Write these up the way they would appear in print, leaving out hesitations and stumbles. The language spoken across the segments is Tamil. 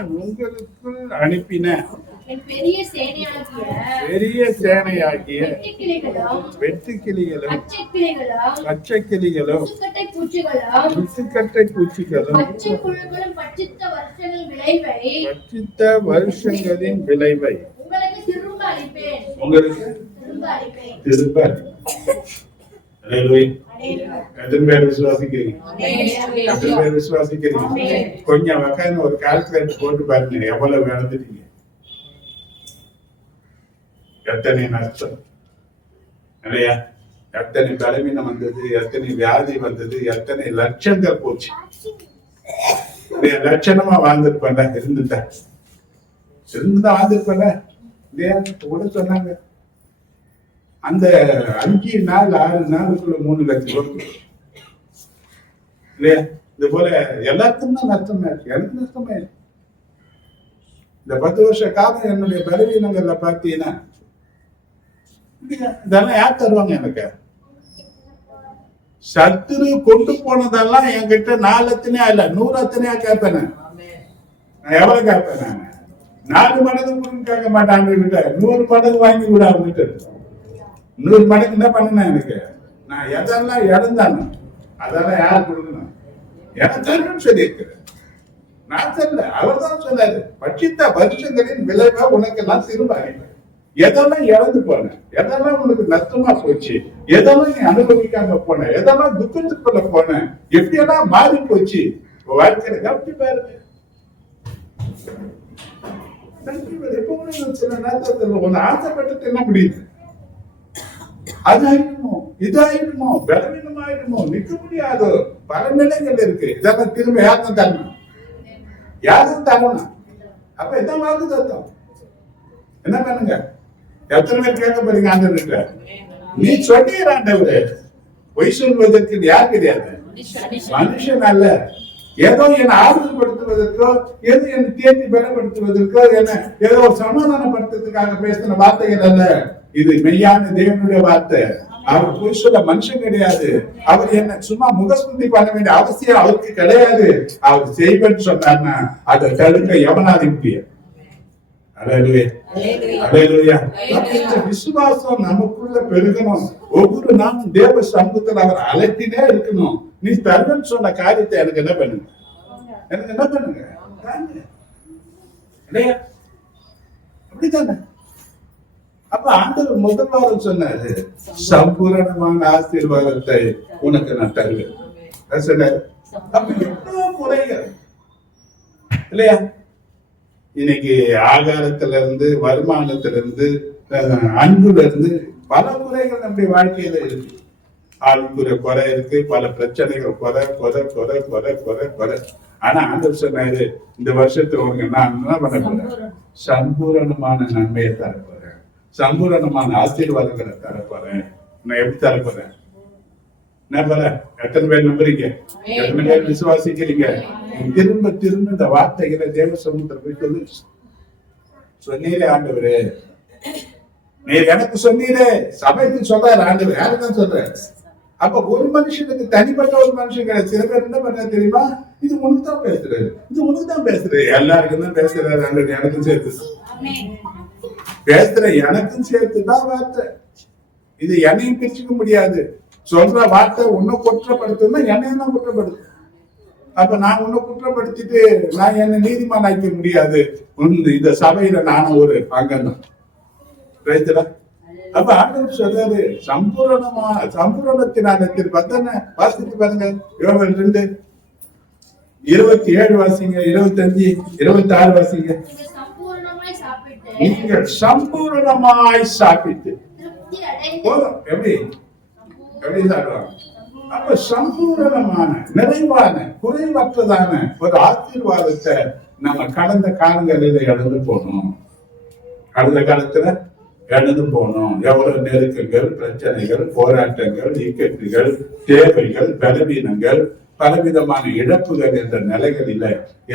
உங்களுக்கு அனுப்பின பெரிய சேனையாகிய வெட்டுக்கிளிகளும் பச்சைக்கிளிகளும் முசுக்கட்டை பூச்சிகளும் பட்சித்த வருஷங்களின் விளைவை உங்களுக்கு திரும்ப விசுவாசிக்கிறீங்க. கொஞ்சம் உட்காந்து ஒரு கால்குலேட்டர் போட்டு பாருங்க, எவ்வளவு இழந்துட்டீங்க, எத்தனை நஷ்டம் இல்லையா, எத்தனை பலவீனம் வந்தது, எத்தனை வியாதி வந்தது, எத்தனை லட்சங்கள் போச்சு. லட்சணமா வாழ்ந்துருப்பேன், இருந்துதான் வாழ்ந்துருப்பேன் இல்லையா. கூட சொன்னாங்க அந்த 5 நாள் 6 நாளுக்குள்ள 3 லட்சம் கொடுக்கும் இல்லையா. இது போல எல்லாத்துக்கும் தான் நஷ்டமா இருக்கு, எனக்கு நஷ்டமா இருக்கு. இந்த 10 வருஷ காலம் என்னுடைய பலவீனங்கள்ல பார்த்தீங்கன்னா இதெல்லாம் யார் தருவாங்க எனக்கு? சத்துரு கொண்டு போனதெல்லாம் என்கிட்ட 4 அத்தனையா இல்ல 100 அத்தனையா கேட்பேன். நான் எவ்வளவு கேட்பேன்? நான் 4 மடங்கு கேட்க மாட்டேன், 100 மடங்கு வாங்கி விட அவங்ககிட்ட. 100 மடங்கு என்ன பண்ண எனக்கு? நான் எதெல்லாம் இழந்தானு அதெல்லாம் யார் கொடுக்கணும்? எனக்கு சொல்லியிருக்கிறேன், நான் சொல்ல, அவர் தான் சொன்னாரு. பட்சித்த வருஷங்களின் விளைவா உனக்கெல்லாம் திரும்ப அறிவேன். எதெல்லாம் இழந்து போன, எதெல்லாம் உனக்கு நஷ்டமா போச்சு, எதெல்லாம் நீ அனுபவிக்காம போன, எதெல்லாம் துக்கத்துக்குள்ள போன, எப்படியெல்லாம் மாறி போச்சு வாழ்க்கையில. கவனிச்சு பாருங்க. எப்பவுமே சில நேரத்தில் ஒன்னு ஆசைப்பட்டு என்ன முடியுது, அதாயிடுமோ இதாயிடுமோ பலவீனமாயிடுமோ நிக்க முடியாதோ பல நிலைகள் இருக்கு. இதெல்லாம் திரும்ப யாருக்கும் தரணும், யாரும் தரணும். அப்ப இதான் வாக்கு தத்துவம். என்ன பண்ணுங்க? எத்தனை பேர் கேட்க போறீங்க? ஆண்டவர்கிட்ட நீ சொன்னீர் ஆண்டவரே, பொய் சொல்வதற்கு யார் கிடையாது, மனுஷன் அல்ல. ஏதோ என்னை ஆறுதல்படுத்துவதற்கோ, ஏதோ என்னை தேர்த்தி பலப்படுத்துவதற்கோ, என்ன ஏதோ சமாதானப்படுத்துறதுக்காக பேசின வார்த்தைகள் அல்ல. இது மெய்யான தேவனுடைய வார்த்தை. அவர் பொய் சொல்ல மனுஷன் கிடையாது. அவர் என்ன சும்மா முகஸ்துதி பண்ண வேண்டிய அவசியம் அவருக்கு கிடையாது. அவர் செய்வேன்னு சொன்னார்னா அதை தடுக்க எவனாதி முடியாது. விசுவாசம் நமக்குள்ள பெருகணும். ஒவ்வொரு நாளும் தேவ சமூகத்தில் அவர் அழைத்தினே இருக்கணும். நீ தருவன் சொன்ன காரியத்தை எனக்கு என்ன பண்ணுங்க, எனக்கு என்ன பண்ணுங்க இல்லையா? அப்படித்தானே? அப்ப ஆண்டவர் முதல் வாரம் சொன்னாரு, சம்பூரணமான ஆசீர்வாதத்தை உனக்கு நான் தருவேன். அப்ப எவ்வளவு குறைகள் இல்லையா? இன்னைக்கு ஆகாரத்துல இருந்து, வருமானத்துல இருந்து, அன்புல இருந்து பல குறைகள் நம்முடைய வாழ்க்கையில இருக்கு. ஆளுக்குரிய குறை இருக்கு, பல பிரச்சனைகள் குறை குறை குறை குறை குறை குறை. ஆனா ஆண்டவர் சொன்னாரு, இந்த வருஷத்துல உனக்கு நான் என்ன பண்ண போறேன்? சம்பூரணமான நன்மையை தரப்போறேன், சம்பூரணமான ஆசீர்வாதங்களை தரப்போறேன். நான் எப்படி தரப்போறேன்? எத்தனை பேர் நம்புறீங்க? எத்தனை பேர் விசுவாசிக்கிறீங்க? திரும்ப திரும்ப இந்த வார்த்தைகளை தேவ சமூகத்துல போய் சொல்லு. சொன்னீரே ஆண்டவரே, நீர் எனக்கு சொன்னீரே, சபைக்கு சொல்றாரு ஆண்டவர். யாருதான் சொல்ற? அப்ப ஒரு மனுஷனுக்கு தனிப்பட்ட ஒரு மனுஷன் கிடையாது. சில பேர் என்ன பண்ண தெரியுமா? இது உனக்கு தான் பேசுறாரு, இது உனக்கு தான் பேசுறாரு, எல்லாருக்கும் தான் பேசுறாரு ஆண்டவர். எனக்கும் சேர்த்து பேசுற, எனக்கும் சேர்த்துதான் வார்த்தை. இது என்னையும் பிரிச்சுக்க முடியாது. சொல்ற வார்த்தை உன்னை குற்றப்படுத்துன்னா என்னையும் தான் குற்றப்படுத்து. அப்ப நான் உன்னை குற்றப்படுத்திட்டு நான் என்ன நீதிமான் ஆக்க முடியாது. இந்த சபையில நானும் ஒரு அங்கதான். அப்ப ஆண்டவர் சொல்றாரு, சம்பூரணத்தினால பத்தனை வாசித்து பாருங்க. யோவேல் 2:27 வாசிங்க, 25, 26 வாசிங்க. நீங்கள் சம்பூரணமாய் சாப்பிட்டு போதும். எப்படி எப்படி சாப்பிடுவாங்க? அப்ப சம்பூரணமான, நிறைவான, குறைவற்றதான ஒரு ஆசீர்வாதத்தை நம்ம கடந்த காலங்களில் இழந்து போனோம். கடந்த காலத்துல இழந்து போனோம். எவ்வளவு நெருக்கங்கள், பிரச்சனைகள், போராட்டங்கள், இக்கட்டுகள், தேவைகள், பலவீனங்கள், பலவிதமான இழப்புகள் என்ற நிலைகளில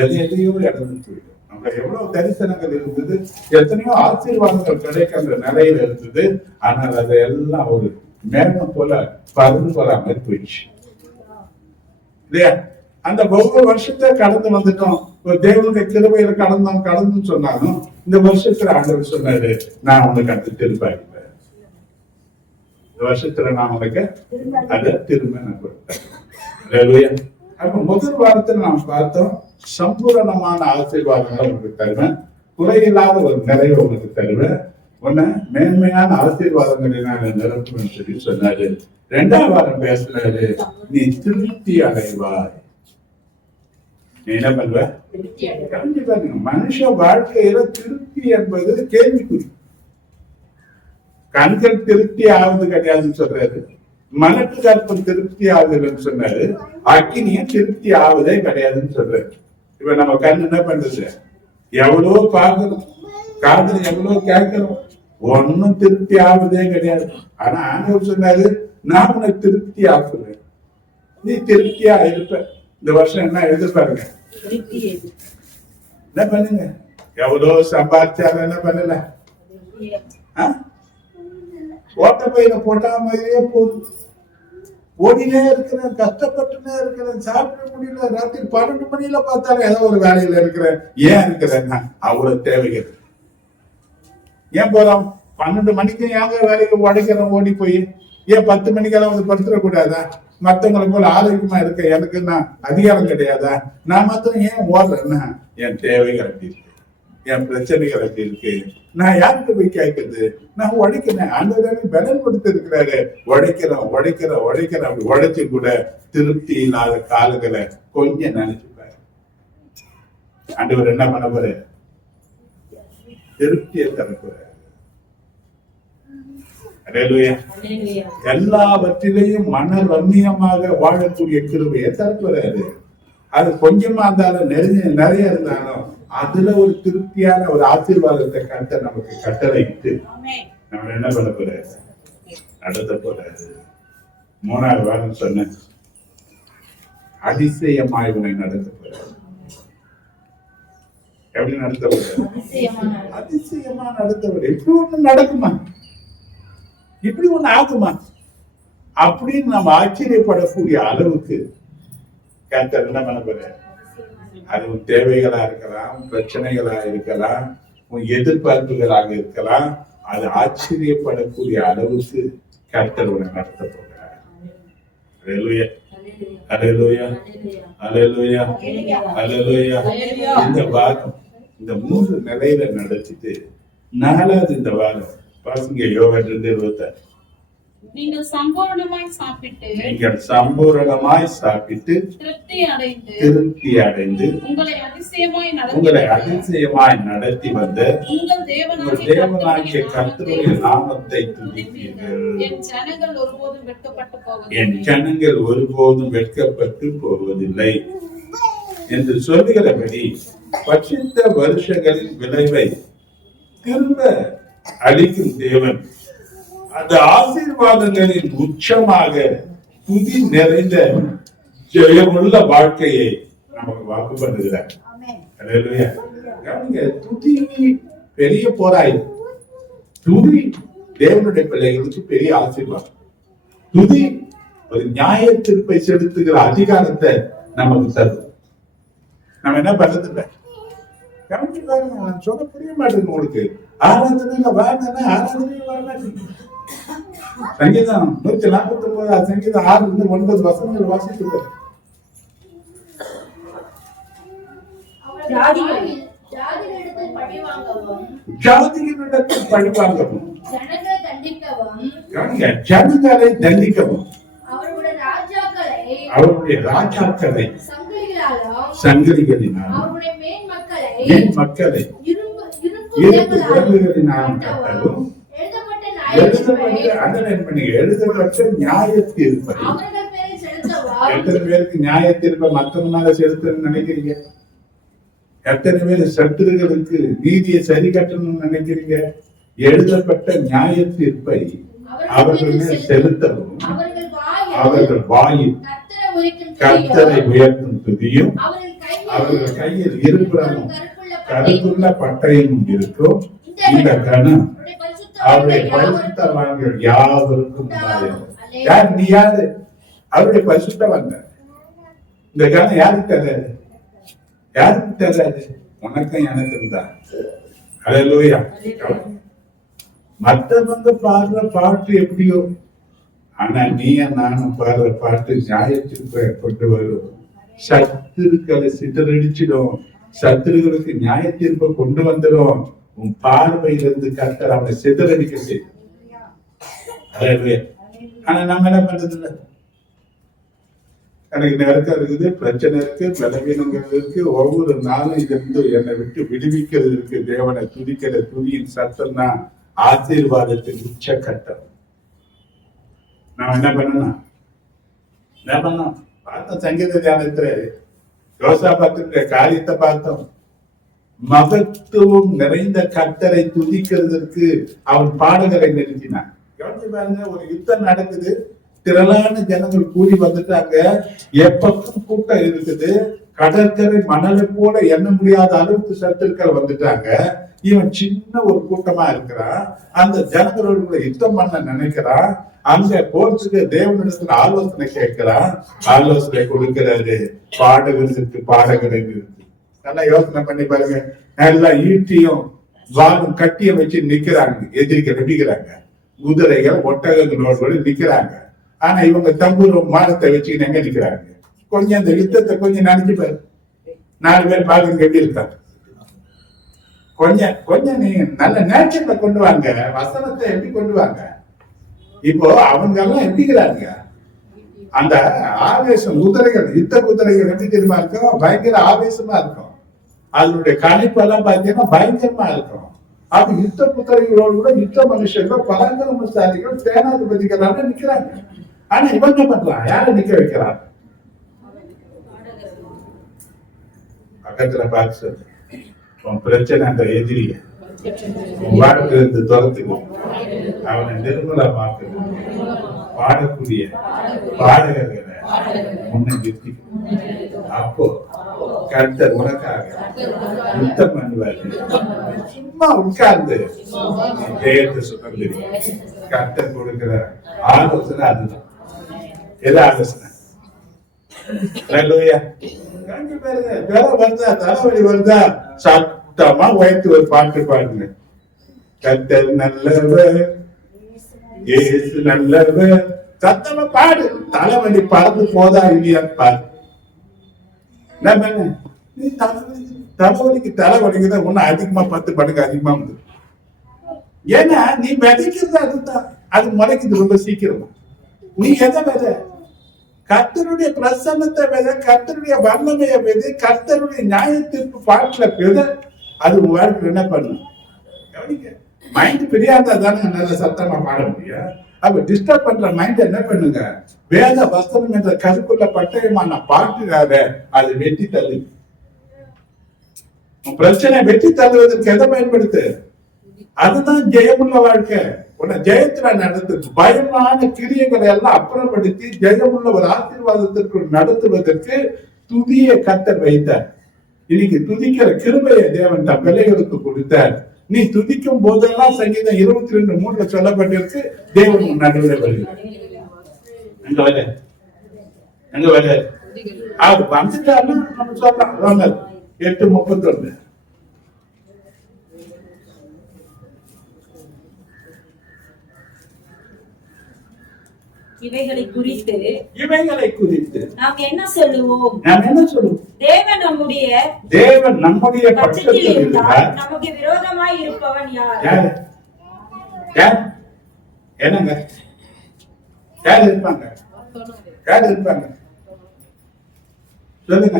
எதையோ இழந்து போயிடும். நம்ம எவ்வளவு தரிசனங்கள் இருந்தது, எத்தனையோ ஆசீர்வாதங்கள் கிடைக்கின்ற நிலையில இருந்தது. ஆனால் அதையெல்லாம் ஒரு மேகம் போல பறந்து வராமல் போயிடுச்சு இல்லையா? அந்த ஒவ்வொரு வருஷத்தை கடந்து வந்துட்டோம். தேவனுடைய கிருபையில கடந்துன்னு சொன்னாலும் இந்த வருஷத்துல ஆண்டவர் சொன்னாரு, நான் உனக்கு அந்த திரும்ப இந்த வருஷத்துல நான் உனக்கு அதை திரும்ப நான் கொடுத்தேன். அப்ப முதல் வாரத்தில் நாம் பார்த்தோம், சம்பூரணமான ஆசீர்வாதங்களை உங்களுக்கு தருவேன், குறையில்லாத ஒரு நிறைவை உங்களுக்கு தருவேன், உன்னை மேன்மையான ஆசீர்வாதங்களை நான் நிரப்புவேன் சொல்லி சொன்னாரு. 2ஆம் வாரம் பேசுறாரு, நீ திருப்தி அடைவாய். நீ என்ன பண்ணுவ? மனுஷ வாழ்க்கையில திருப்தி என்பது கேள்விக்குறி. கண்கள் திருப்தி ஆகுது கிடையாதுன்னு சொல்றாரு, மனக்கு கற்பம் திருப்தி ஆகுதுன்னு சொன்னாரு, அக்கினியும் திருப்தி ஆகுதே கிடையாதுன்னு சொல்றாரு. இப்ப நம்ம கண் என்ன பண்றது? எவ்வளவு பார்க்கணும், காதுல எவ்வளவு கேட்கணும், ஒன்னும் திருப்தி ஆகுதே கிடையாது. ஆனா ஆண்டவர் சொன்னாரு, நான் உனக்கு திருப்தி ஆக்குறேன், நீ திருப்தியா இருப்ப. இந்த வருஷம் என்ன எதிர்பாருங்க, என்ன பண்ணுங்க, எவ்வளவு சம்பாதிச்சாலும் என்ன பண்ணல, ஓட்ட பையில போட்டா மாதிரியே போதும். ஓடினே இருக்கிறேன், கஷ்டப்பட்டுனே இருக்கிறேன், சாப்பிட முடியல, ராத்திரி 12 மணியில பார்த்தாலும் ஏதோ ஒரு வேலையில இருக்கிறேன். ஏன் இருக்கிறேன்னா அவ்வளவு தேவைகள். ஏன் போறோம் 12 மணிக்கு ஏங்க வேலைக்கு உடைக்கிறோம் ஓடி போய்? ஏன் 10 மணிக்கெல்லாம் வந்து படுத்துடக்கூடாதா? மற்றவங்களை போல ஆரோக்கியமா இருக்க எனக்கு நான் அதிகாரம் கிடையாதா? நான் மாத்திரம் ஏன் ஓடுறேன்னா என் தேவைகள் அப்படி இருக்கு, என் பிரச்சனைகள் அப்படி இருக்கு. நான் யாருக்கு போய் கேட்கறது? நான் உடைக்கிறேன். ஆண்டவரே பலன் கொடுத்து இருக்கிறாரு, உடைக்கிறோம் உடைக்கிறோம் உடைக்கிறோம். அப்படி உடைச்சு கூட திருப்தி இல்லாத காலங்களை கொஞ்சம் நினைச்சுப்பாரு. ஆண்டவர் என்ன பண்ண போற? திருப்தியை தரப்போற. எல்லாவற்றிலையும் மன ரம்மியமாக வாழக்கூடிய கிருபையை தரப்போறாரு. அது கொஞ்சமா இருந்தாலும் நிறைய இருந்தாலும் அதுல ஒரு திருப்தியான ஒரு ஆசீர்வாதத்தை கர்த்தர் நமக்கு கட்டளையிட்டு நம்ம என்ன பண்ண போறாரு? நடத்த போறாரு. 3ஆவது வாரம் சொன்ன அதிசயமாய் உன்னை நடத்த போறாரு. எப்படி நடத்த போறாரு? அதிசயமா நடத்த போறாரு. இப்படி ஒண்ணு நடக்குமா, இப்படி ஒண்ணு ஆகுமா அப்படின்னு நம்ம ஆச்சரியப்படக்கூடிய அளவுக்கு கர்த்தர் என்ன பண்ண போறாரு? அது உன் தேவைகளா இருக்கலாம், பிரச்சனைகளா இருக்கலாம், உன் எதிர்பார்ப்புகளாக இருக்கலாம். அது ஆச்சரியப்படக்கூடிய அளவுக்கு கர்த்தர் உன்னை நடத்த போகிறார். அல்லேலூயா, அல்லேலூயா, அல்லேலூயா, அல்லேலூயா. இந்த வாரம் இந்த 3 நிலையில நடத்திட்டு 4வது இந்த வாரம் பாருங்க, யோகா 2:26. நீங்கள் சம்பூரணமாய் சாப்பிட்டு திருப்தி அடைந்து உங்களை அதிசயமாய் நடத்தி வந்த உங்கள் தேவனாகிய கர்த்தருடைய நாமத்தை துதிப்பீர்கள். என் ஜனங்கள் ஒருபோதும் வெட்கப்பட்டு போவதில்லை என்று சொல்லுகிறபடி பட்சித்த வருஷங்களின் விளைவை திரும்ப அளிக்கும் தேவன் அந்த ஆசீர்வாதங்களின் உச்சமாக துதி நிறைந்த ஜெயமுள்ள வாழ்க்கையை நமக்கு வாக்கு பண்ணுகிறார். துதி பெரிய போராயம். துதி தேவனுடைய பிள்ளைகளுக்கு பெரிய ஆசீர்வாதம். துதி ஒரு நியாய தீர்ப்பை செலுத்துகிற அதிகாரத்தை நமக்கு தரும். நம்ம என்ன பண்றது இல்லை, நான் சொல்ல புரிய மாட்டேங்க உங்களுக்கு. ஆராதனையில வாங்கினா ஆராதனையும் வர மாட்டேங்க. சங்கீதம் 149 சங்கீதம் 6-9 வசனங்கள் வாசித்து ஜாதிகளிடத்தில் பழி வாங்கவும் ஜனங்களை தண்டிக்கவும் அவருடைய ராஜாக்களை சங்கிலிகளினால் என் மக்களை இருப்பு விலங்குகளினால் கட்டவும் எழுதப்பட்ட நியாய தீர்ப்பை எத்தனை பேருக்கு நியாய தீர்ப்பை மற்றவங்களால செலுத்தணும்னு நினைக்கிறீங்க? எத்தனை பேர் சத்துருகளுக்கு நீதியை சரி கட்டணும்னு நினைக்கிறீங்க? எழுதப்பட்ட நியாய தீர்ப்பை அவர்கள் மேல் செலுத்தவும் அவர்கள் வாயில் கர்த்தரை உயர்த்தும் துதியும் அவர்கள் கையில் இருபுறமும் கருத்துள்ள பட்டயமும் இருக்கும். இந்த கணம் அவருடைய பரிசுத்தவான்கள் யாவருக்கும் யார்? நீ யாரு? அவருடைய பரிசுத்தவான்கள். இந்த கணம் யாருக்கு தராரு? யாருக்கு தெரியாது? உனக்கும் எனக்கும் தான். அல்லேலூயா. மற்றவங்க பாடுற பாட்டு எப்படியோ, ஆனா நீயும் நானும் பாடுற பாட்டு நியாயத்திற்கு கொண்டு வரும். சத்துருக்களை சிதறடிச்சிடும். சத்துருகளுக்கு நியாய தீர்ப்பை கொண்டு வந்துடும். உன் பார்வையிலிருந்து கர்த்தர் அவனை சிதறடிக்க செய்யும். ஆனா நம்ம என்ன பண்றது இல்லை? எனக்கு நெருக்கம் இருக்குது, பிரச்சனை இருக்கு, பலவீனங்கள் இருக்கு. ஒவ்வொரு நாளும் இருந்து என்னை விட்டு விடுவிக்கிறது இருக்கு. தேவனை துதிக்கிற துதியின் சத்தம் தான் ஆசீர்வாதத்தின் உச்சக்கட்டம். நான் என்ன பண்ணணும்? பார்த்தோம் சங்கீத தியானத்துல யோசாபாத்தினுடைய காரியத்தை பார்த்தோம். மகத்துவம் நிறைந்த கர்த்தரை துதிக்கிறதற்கு அவன் பாடகரை நிறுத்தினான். கவனிச்சு பாருங்க, ஒரு யுத்தம் நடக்குது, திரளான ஜனங்கள் கூடி வந்துட்டாங்க, எப்பக்கும் கூட்டம் இருக்குது, கடற்கரை மணலை போல எண்ண முடியாத அளவுக்கு சத்துருக்கள் வந்துட்டாங்க. இவன் சின்ன ஒரு கூட்டமா இருக்கிறான். அந்த ஜனங்களோட யுத்தம் பண்ண நினைக்கிறான். அங்க போர்ச்சுக்கு தேவனிடத்துல ஆலோசனை கேட்கிறான். ஆலோசனை கொடுக்கிறாரு. பாடகர்களுக்கு பாடகரை இருக்கு. நல்லா யோசனை பண்ணி பாருங்க. நல்லா ஈட்டியும் வாழும் கட்டிய வச்சு நிக்கிறாங்க. எதிரிக்க வெட்டிக்கிறாங்க. குதிரைகள் ஒட்டகங்களோடு நிக்கிறாங்க. ஆனா இவங்க தம்பூரும் மானத்தை வச்சுக்கிட்டு எங்க நிக்கிறாங்க? கொஞ்சம் அந்த யுத்தத்தை கொஞ்சம் நினைச்சு பாரு. 4 பேர் பாக்குறதுக்கு எப்படி இருக்காங்க? கொஞ்சம் நீ நல்ல நேச்சர்ல கொண்டு வாங்க. வசனத்தை எப்படி கொண்டு வாங்க? இப்போ அவங்க எல்லாம் எப்படிங்கிறாங்க? அந்த ஆவேசம், குதிரைகள், யுத்த குதிரைகள் எப்படி தெரியுமா இருக்கும்? பயங்கர ஆவேசமா இருக்கும். அதனுடைய கணிப்பெல்லாம் பாத்தீங்கன்னா பயங்கரமா இருக்கும். அப்ப யுத்த குதிரைகளோடு கூட யுத்த மனுஷர்கள், பராக்கிரமசாலிகள், சேனாதிபதிகளாக நிக்கிறாங்க. ஆனா இவன் என்ன பண்றான்? யாரை நிக்க வைக்கிறான்? பக்கத்துல பார்த்து சொல்லு, உன் பிரச்சனை அந்த எதிரிய வாழ்க்கை இருந்து துரத்துக்கு அவனை நிர்மலமாக்கு. பாடக்கூடிய பாடகர்களை முன்ன நிறுத்தி, அப்போ கர்த்தர் உனக்காக யுத்தம் பண்ணுவாரு. சும்மா உட்கார்ந்து ஜெயத்தை சுதந்திரி. கர்த்தர் கொடுக்கிற ஆலோசனை அதுதான். எது ஆலோசனை? வருதா, தலைவலி வருதா, சத்தமா உயர்த்தி ஒரு பாட்டு பாடுங்க. கர்த்தர் நல்லவர், இயேசு நல்லவர். சத்தமா பாடு. தலைவலி பறந்து போதா இல்லையா பாரு. நீ தலைவலிக்கு தலைவலிக்குதான் ஒன்னும் அதிகமா 10 மடங்கு அதிகமா வந்து. ஏன்னா நீ விதைக்கிறது அதுதான். அது முளைக்குது ரொம்ப சீக்கிரமா. நீ எதை விதை? கர்த்தருடைய பிரசன்னத்தை விதை, கர்த்தருடைய வல்லமையை விதை, கர்த்தருடைய நியாயத்திற்கு பாட்டுல விதை. அது உங்க வாழ்க்கை என்ன பண்ணும்? மைண்ட் பிரியாதா தானே நல்ல சத்தமா பாட முடியும். அப்ப டிஸ்டர்ப் பண்ற மைண்ட் என்ன பண்ணுங்க? வேத வஸ்திரம் என்ற கருக்குள்ள பட்டயமான பாட்டுக்காக அது வெட்டி தள்ளு. பிரச்சனை வெட்டி தள்ளுவதற்கு எதை பயன்படுத்து? அதுதான் ஜெயமுள்ள வாழ்க்கை. உன்னை ஜெயத்துல நடத்து. பயமான கிரியைகளை எல்லாம் அப்புறப்படுத்தி ஜெயமுள்ள ஒரு ஆசீர்வாதத்திற்கு நடத்துவதற்கு துதியை கர்த்தர் வைத்தார். இன்னைக்கு துதிக்கிற கிருபையை தேவன் தம் பிள்ளைகளுக்கு கொடுத்தார். நீ துதிக்கும் போதெல்லாம் சங்கீதம் 22:3 சொல்லப்பட்டிருக்கு, தேவன் நடுவில் வருகிறார். அங்க வர அது வந்துட்டாலும் நம்ம சொல்லலாம். 8:31 இவைகளை குறித்து நாம் என்ன சொல்லுவோம்? தேவன் நம்முடைய பட்சத்தில் இருந்தால் நமக்கு விரோதமாய் இருப்பவன் யார்? என்னங்க? யார் இருப்பாங்க? சொல்லுங்க.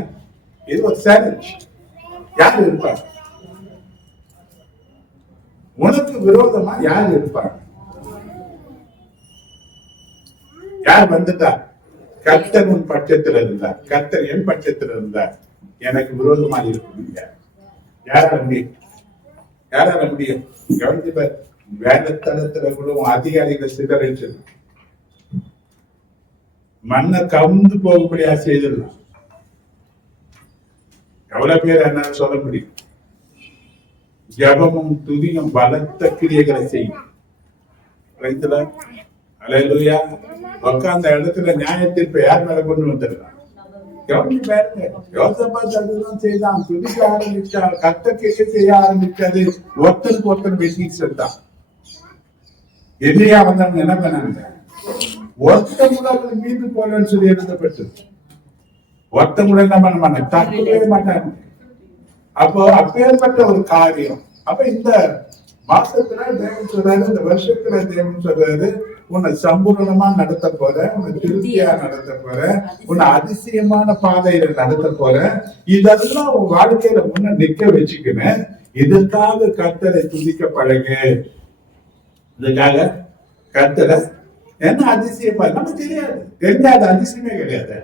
இது ஒரு சேலஞ்ச். யார் இருப்பாங்க? உனக்கு விரோதமா யார் இருப்பாங்க? யார் வந்துட்டா? கர்த்தர் உன் பட்சத்தில் இருந்தார், கர்த்தர் என் பட்சத்தில் இருந்தார், எனக்கு விரோதமா இருக்கும். யாரால முடியும்? கவனிச்சு வேலைத்தளத்துல கூட அதிகாரிகள் சிதறிச்சு மண்ணை கவுந்து போகும்படியா செய்திடலாம். எவ்வளவு பேர் என்னால சொல்ல முடியும்? ஜபமும் துதியும் பலத்த கிரியைகளை செய்யும். அல்லேலூயா. உட்கார்ந்த இடத்துல நியாயத்தீர்ப்பை யார் மேல கொண்டு வந்துடலாம்? கவனி பாருங்க, யோசபாத் அதுதான் செய்தான், துதிக்க ஆரம்பிச்சான், கர்த்தர் கேட்க செய்ய ஆரம்பிச்சது, ஒருத்தருக்கு ஒருத்தர் வெட்டி செத்தான். எதிரியா வந்தவங்க என்ன பண்ணாங்க, ஒருத்தர் கூட அவங்களை மீண்டு போலன்னு சொல்லி எழுதப்பட்டது. ஒருத்தர் கூட என்ன பண்ண மாட்டாங்க, தக்கவே மாட்டாங்க. அப்போ அப்பேற்பட்ட ஒரு காரியம். அப்ப இந்த மாசத்துல தேவன் சொல்றாரு, இந்த வருஷத்துல தேவன் சொல்றாரு, உன்னை சம்பூர்ணமா நடத்த போற, உன்னை திருப்தியா நடத்த போற, உன்னை அதிசயமான பாதையில நடத்த போற. இதெல்லாம் உன் வாழ்க்கையில முன்ன நிக்க வச்சுக்கணும். இதற்காக கர்த்தரை துதிக்க பழகு. இதுக்காக கர்த்தரை என்ன அதிசயப்பா நமக்கு தெரியாது, தெரியாத அதிசயமே கிடையாது.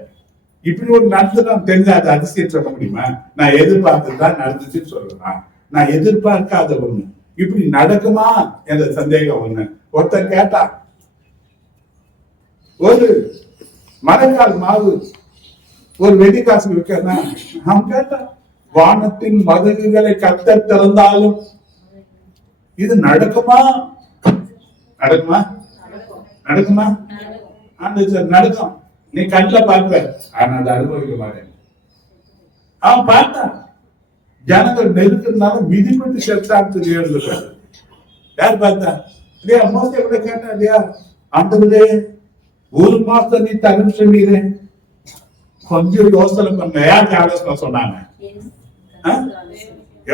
இப்படி ஒரு நடந்துதான் தெரிஞ்சாத அதிசயம் சொல்ல முடியுமா? நான் எதிர்பார்த்துதான் நடந்துச்சுன்னு சொல்லலாம். நான் எதிர்பார்க்காத ஒண்ணு இப்படி நடக்குமா என்ற சந்தேகம் ஒண்ணு. ஒருத்தர் கேட்டா, ஒரு மரக்கால் மாவு ஒரு வெடிக்காசு விற்கிறா, அவன் கேட்டா, வானத்தின் மதகுகளை கர்த்தர் திறந்தாலும் இது நடக்குமா? நடக்குமா? நடக்குமா? நடக்கும். நீ கண்ணில் பார்ப்ப, ஆனா அதை அனுபவிக்க மாட்டேன். அவன் பார்த்தான், ஜனங்கள் நெருக்கிறதுனால மிதிப்பட்டு செத்தான்னு எழுதுறாரு. யார் பார்த்தா? இல்லையா மோச கூட கேட்டா இல்லையா, ஆண்டவரே ஒரு மாசம் நீ தகுதி சொன்னீரே, கொஞ்சம் யோசனை பண்ண. யாருக்கு ஆலோசனை சொன்னாங்க?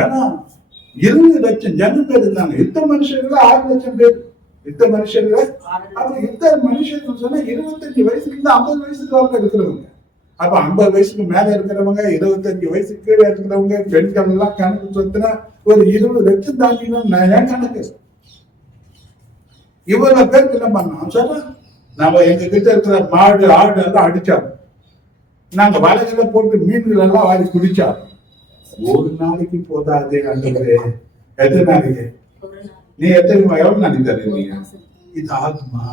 ஏன்னா 20 லட்சம் ஜனம் பேர் இருந்தாங்க. யுத்த மனுஷங்கள 6 லட்சம் பேர். யுத்த மனுஷங்கள அப்ப யுத்த மனுஷன் சொன்னா 25 வயசுல இருந்து 50 வயசுக்கு வரல இருக்கிறவங்க. அப்ப 50 வயசுக்கு மேல இருக்கிறவங்க, 25 வயசுக்கு கீழே இருக்கிறவங்க, பெண்கள் எல்லாம் கணக்கு சொத்துனா ஒரு 20 லட்சம் தாண்டினா நான் கணக்கு. இவ்வளவு பேருக்கு என்ன பண்ணோம் சொன்னா, நம்ம எங்க கிட்ட இருக்கிற மாடு ஆடு எல்லாம் அடிச்சாங்க, நாங்க வலைகளை போட்டு மீன்கள் எல்லாம் வாரி குடிச்சோம். ஒரு நாளைக்கு போதாதே ஆண்டவரே, எத்தனை நாளைக்கு? நீ எவ்வளவு நாளைக்கு தருவீங்க? இது ஆகுமா?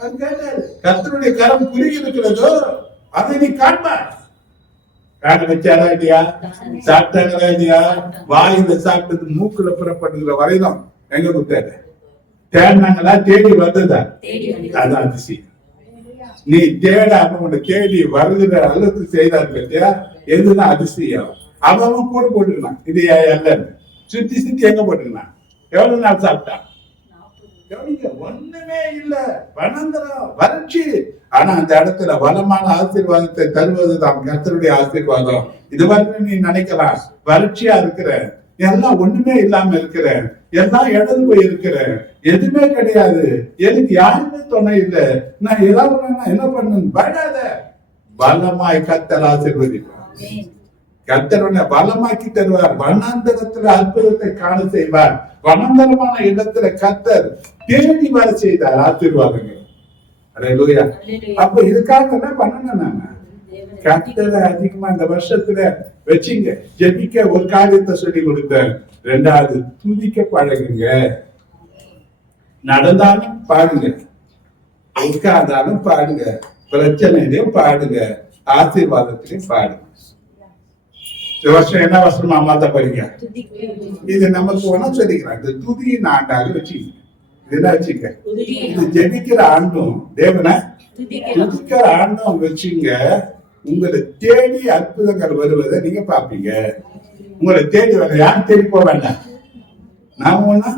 அது கேட்டாரு. கர்த்தருடைய கரம் குறுகி இருக்கிறதோ அதை நீ காண்பா. காண வச்சாரா இல்லையா? சாப்பிட்டாங்களா இல்லையா? வாயில சாப்பிட்டது மூக்குல புறப்படுகிற வரைதான் எங்க கொடுத்தாரு? தேடினாங்களா? தேடி வந்ததா? அதான் அதிசயம். நீ தேடாம உன்னை தேடி வருகிற அளவுக்கு செய்தார் பத்தியா, எதுனா அதிசயம். அவன் கூட போட்டுக்கலாம். இது எல்லாம் சுத்தி சுத்தி எங்க போட்டுக்கலாம்? எவ்வளவு நாள் சாப்பிட்டான்? ஒண்ணுமே இல்ல, வனந்தரம் வறட்சி. ஆனா அந்த இடத்துல வளமான ஆசீர்வாதத்தை தருவதுதான் கர்த்தருடைய ஆசீர்வாதம். இதுவரைக்கும் நீ நினைக்கலாம் வறட்சியா இருக்கிற, எல்லாம் ஒண்ணுமே இல்லாம இருக்கிற, எல்லாம் இடது போய் இருக்கிற, எதுவுமே கிடையாது, எனக்கு யாருமே துணை இல்லை, நான் ஏதாவது என்ன பண்ணணும் பயடாத. பலமாய் கர்த்தர் ஆசீர்வதிப்பார். கர்த்தருடைய பலமாக்கி தருவார். வனாந்தரத்துல அற்புதத்தை காண செய்வார். வனாந்தரமான இடத்துல கர்த்தர் தேடி வர செய்தார் ஆசீர்வாதங்கள். அல்லேலூயா. அப்ப இதுக்காக என்ன பண்ணணும்? நாம கர்த்தரை அதிகமா இந்த வருஷத்துல வச்சுங்க. ஜெபிக்க ஒரு காரியத்தை சொல்லி கொடுத்தேன். 2வது துதிக்க பழகுங்க. நடந்தாலும் பாடுங்க, உட்கார்ந்தாலும் பாடுங்க, பிரச்சனையிலையும் பாடுங்க, ஆசீர்வாதத்திலையும் பாடுங்க. இந்த வருஷம் என்ன வருஷமா மாத்த போறீங்க? இது நமக்கு ஒண்ணு சொல்லிக்கிறாங்க. இந்த துதியின் ஆண்டாக வச்சுக்க. என்ன வச்சுக்க? இது ஜெபிக்கிற ஆண்டும் தேவனை துதிக்கிற ஆண்டும் வச்சுங்க. உங்களை தேடி அற்புதங்கள் வருவதை நீங்க பாப்பீங்க. உங்களை தேடி வர யாரும் தேடி போக வேண்டாம். நாம ஒண்ணா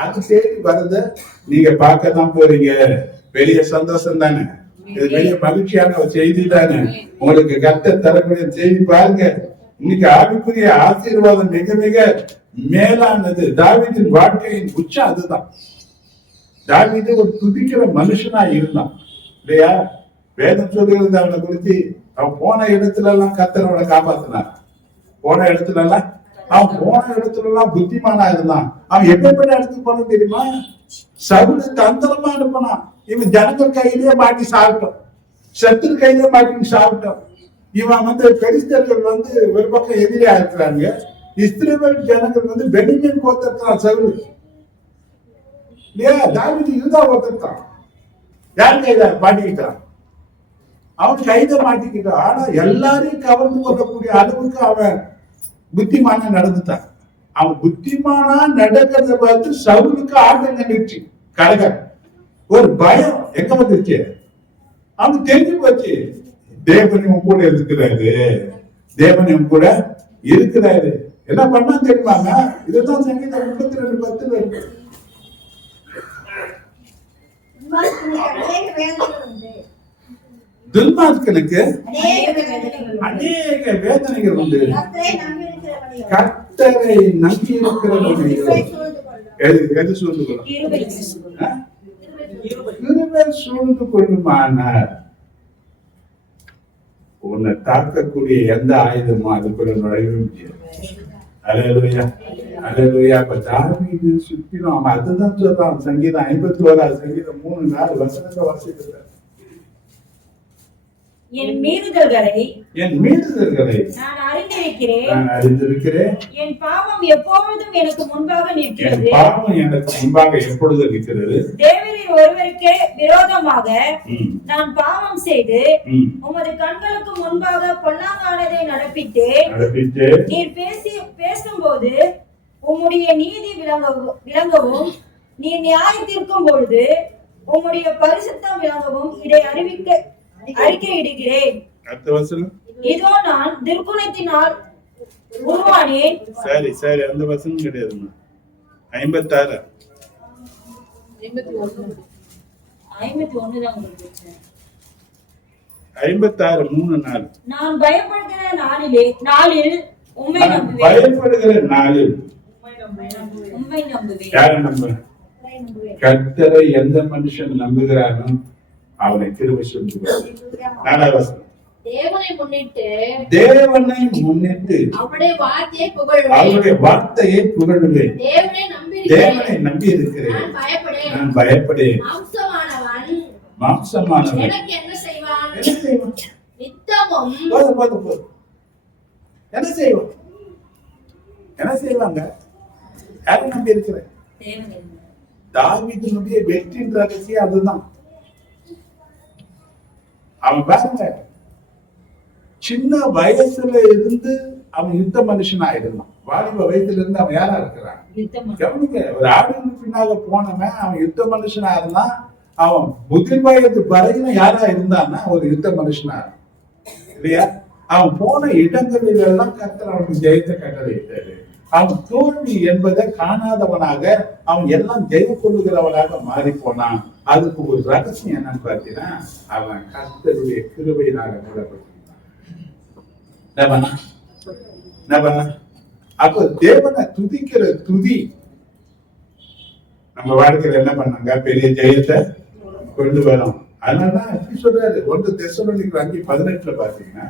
அது தேடி வர்றத நீங்க பார்க்கதான் போறீங்க. பெரிய சந்தோஷம் தானே, இது பெரிய மகிழ்ச்சியான ஒரு செய்தி தானே. உங்களுக்கு கர்த்தர் தரக்கூடிய செய்தி பாருங்க. இன்னைக்கு ஆவிக்குரிய ஆசீர்வாதம் மிக மிக மேலானது. தாவீதின் வாழ்க்கையின் உச்சம் அதுதான். தாவீது ஒரு துதிக்கிற மனுஷனா இருந்தான் இல்லையா? வேதம் சொல்லுகிறது அவனை குறித்து. அவன் போன இடத்துல எல்லாம் கர்த்தர் அவனை காப்பாத்தினார். போன இடத்துல எல்லாம் புத்திமானா இருந்தான். அவன் எப்படிப்பட்ட இடத்துக்கு போன தெரியுமா? சவுல தந்திரமா அனுப்பினான். இவன் ஜனங்கள் கையிலேயே மாட்டி சாப்பிட்டோம், சத்துரு கையிலேயே மாட்டி சாப்பிட்டோம். இவன் பெரிஸ்தர்கள் ஒரு பக்கம் எதிரியா இருக்கிறாங்க. இஸ்ரவேல் ஜனங்கள் பெனியமின் கோத்திரத்தான் சவுல் இல்லையா? தாவீது யூதா கோத்திரத்தான். யார் கையில மாட்டிக்கிட்டான்? அவன் கைத மாட்டிக்கிட்டான். ஆனா எல்லாரையும் கவர்ந்து கொள்ளக்கூடிய அளவுக்கு அவன் புத்திமானா நடந்துட்டான். அவன் புத்திமானா நடக்கிறத பார்த்து சவுலுக்கு ஆட்டம் நின்றுச்சு. கரகர் ஒரு பயம் எங்க வந்துருச்சு? அவனுக்கு தெரிஞ்சு போச்சு, தேவனும் கூட இருக்கிறாரு. தேவனும் கூட இருக்கிறாரு. என்ன பண்ணா தெரியுமாங்க? இதுதான் சங்கீதம் 32:10 இருக்கு. துன்மார்க்கனுக்கு அநேக வேதனைகள் உண்டு. கர்த்தரை நம்பி இருக்கிறவனையோ எது சூழ்ந்து கொள்ளும்? கிருபை சூழ்ந்து கொள்ளுமானார் உன்னை தாக்கக்கூடிய எந்த ஆயுதமும் அதுக்குள்ள நுழையவே முடியாது. அல்லேலூயா, அல்லேலூயா. அப்ப தாவீது சுற்றிலும் அவன் அதுதான் சொல்றான். சங்கீதம் 51 சங்கீதம் 3-4 வசனத்தை வாசிக்கிறார். என் மீறுதல்களை நான் அறிந்திருக்கிறேன். என் பாவம் எப்பொழுதும் எனக்கு முன்பாக நிற்கிறது. தேவரீர் ஒருவருக்கே விரோதமாக நான் பாவம் செய்து உமது கண்களுக்கு முன்பாக பொல்லாங்கானதை நடப்பித்தேன். நீர் பேசும்போது உம்முடைய நீதி விளங்கவும் நீர் நியாயத்திற்கும் பொழுது உம்முடைய பரிசுத்தம் விளங்கவும் இதை அறிக்கையிடுகிறேன். இதோ நான் துர்க்குணத்தினால் உருவானேன். சரி சரி, அந்த வசனம் கிடையாதுமா. 56 3-4. நான் பயப்படுகிற நாளில் உம்மை நம்புவேன். பயப்படுகிற நாளில் உம்மை நம்புவேன். யாரை நம்புவேன்? கர்த்தரை எந்த மனுஷன் நம்புகிறானோ அவனை கிருபை சொல்லுகிறார். 4வது வசனம். தேவனை முன்னிட்டு அவருடைய வார்த்தையை புகழுவேன். தேவனை நம்பி இருக்கிறேன். நான் பயப்படேன். மாம்சமானவன் எனக்கு என்ன செய்வான்? நித்தமும் என்ன செய்வாங்க? யாரை நம்பி இருக்கிறேன்? தாவீதினுடைய வெற்றியின் ரகசியம் அதுதான். அவன் பாருங்க, சின்ன வயசுல இருந்து அவன் யுத்த மனுஷனா இருந்தான். வாலிப வயசுல இருந்து அவன் யாரா இருக்கிறான்? கவனிங்க, ஒரு ஆளுநர் பின்னாக போனவன் அவன் யுத்த மனுஷனா இருந்தான். அவன் முதிர் வயது வரையிலும் யாரா இருந்தான்னா ஒரு யுத்த மனுஷனா இல்லையா? அவன் போன இடங்களில் எல்லாம் கர்த்தர் அவனுக்கு ஜெயத்தை கட்டளையிட்டாரு. அவன் தோல்வி என்பதை காணாதவனாக அவன் எல்லாம் ஜெயம் கொள்ளுகிறவனாக மாறி போனான். அதுக்கு ஒரு ரகசியம் என்னன்னு பார்த்தீங்கன்னா, அவன் கர்த்தருடைய கிருபையினால மூடப்பட்டிருந்தான். அப்ப தேவனை துதிக்கிற துதி நம்ம வாழ்க்கையில என்ன பண்ணாங்க? பெரிய ஜெயத்தை கொண்டு வரும். அதனாலதான் எப்படி சொல்றாரு? 1 தெசலோனிக்கர் 5:18 பாத்தீங்கன்னா,